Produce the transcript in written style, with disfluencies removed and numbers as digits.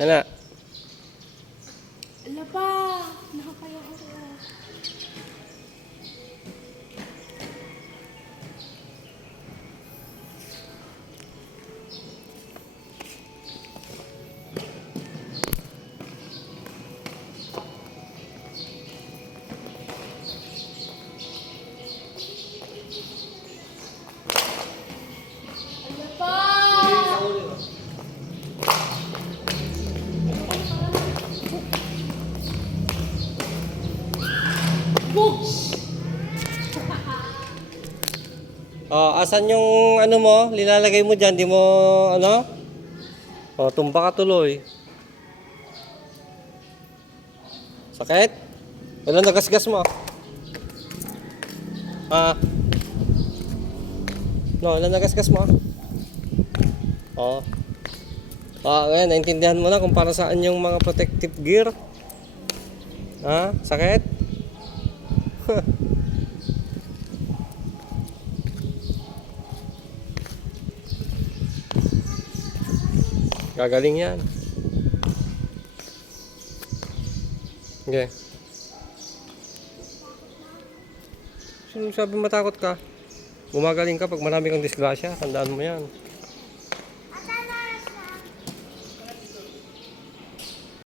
Ano? Ala pa! Nakakaya ako. Ala pa! Books! Oh, asan yung ano mo? Lilalagay mo dyan, di mo ano? Oh, tumba ka tuloy. Sakit? Wala nagasgas mo. Ah. No, wala nagasgas mo. Oh. Ah, ngayon, naintindihan mo na kung para saan yung mga protective gear. Ha? Sakit? Gagaling yan. Okay. Sino sabi matakot ka? Gumagaling ka pag marami kang disgrasya. Tandaan mo yan.